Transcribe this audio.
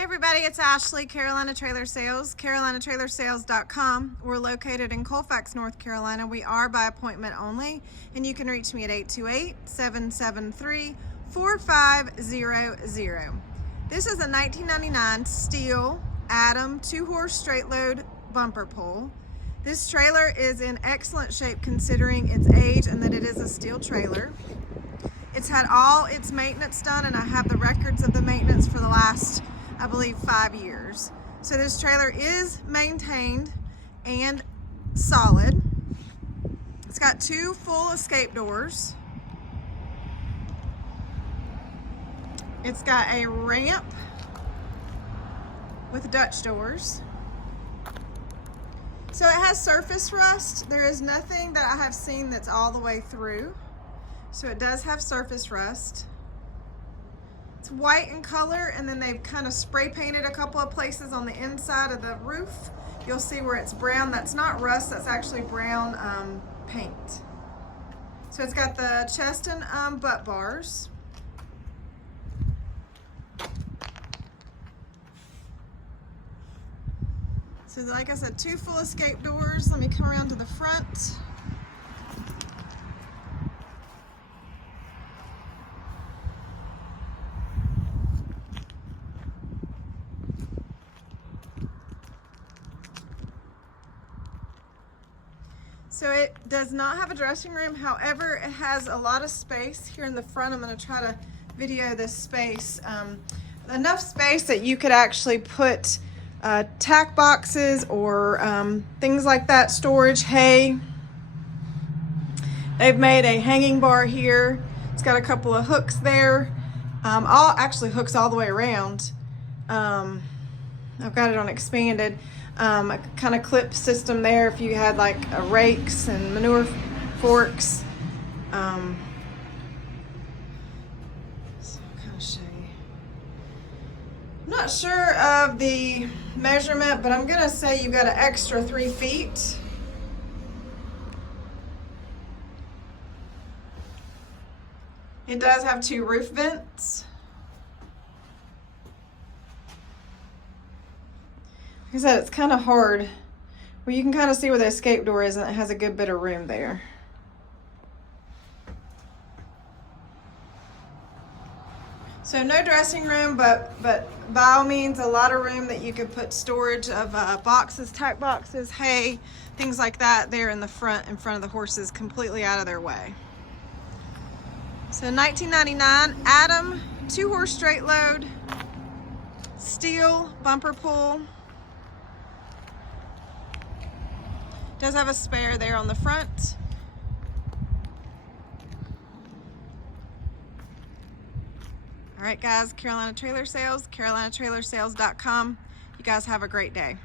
Hey everybody, it's Ashley, Carolina Trailer Sales, carolinatrailersales.com. We're located in Colfax, North Carolina. We are by appointment only, and you can reach me at 828-773-4500. This is a 1999 steel Adam 2-horse straight load bumper pull. This trailer is in excellent shape considering its age and that it is a steel trailer. It's had all its maintenance done, and I have the records of the maintenance for the last, I believe, 5 years. So this trailer is maintained and solid. It's got 2 full escape doors. It's got a ramp with Dutch doors. So it has surface rust. There is nothing that I have seen that's all the way through. So it does have surface rust. It's white in color, and then they've kind of spray painted a couple of places on the inside of the roof. You'll see where it's brown. That's not rust, that's actually brown paint. So it's got the chest and butt bars. So like I said, 2 full escape doors. Let me come around to the front. So it does not have a dressing room. However, it has a lot of space here in the front. I'm going to try to video this space. Enough space that you could actually put tack boxes or things like that, storage, hay. They've made a hanging bar here. It's got a couple of hooks there. Actually hooks all the way around. I've got it on expanded. A kind of clip system there if you had like rakes and manure forks. So I'll kind of show you. I'm not sure of the measurement, but I'm gonna say you've got an extra 3 feet. It does have 2 roof vents. Like I said, it's kind of hard. Well, you can kind of see where the escape door is, and it has a good bit of room there. So no dressing room, but by all means, a lot of room that you could put storage of boxes, tack boxes, hay, things like that there in the front, in front of the horses, completely out of their way. So 1999 Adam 2-horse straight load, steel bumper pull. Does have a spare there on the front. All right, guys, Carolina Trailer Sales, carolinatrailersales.com. You guys have a great day.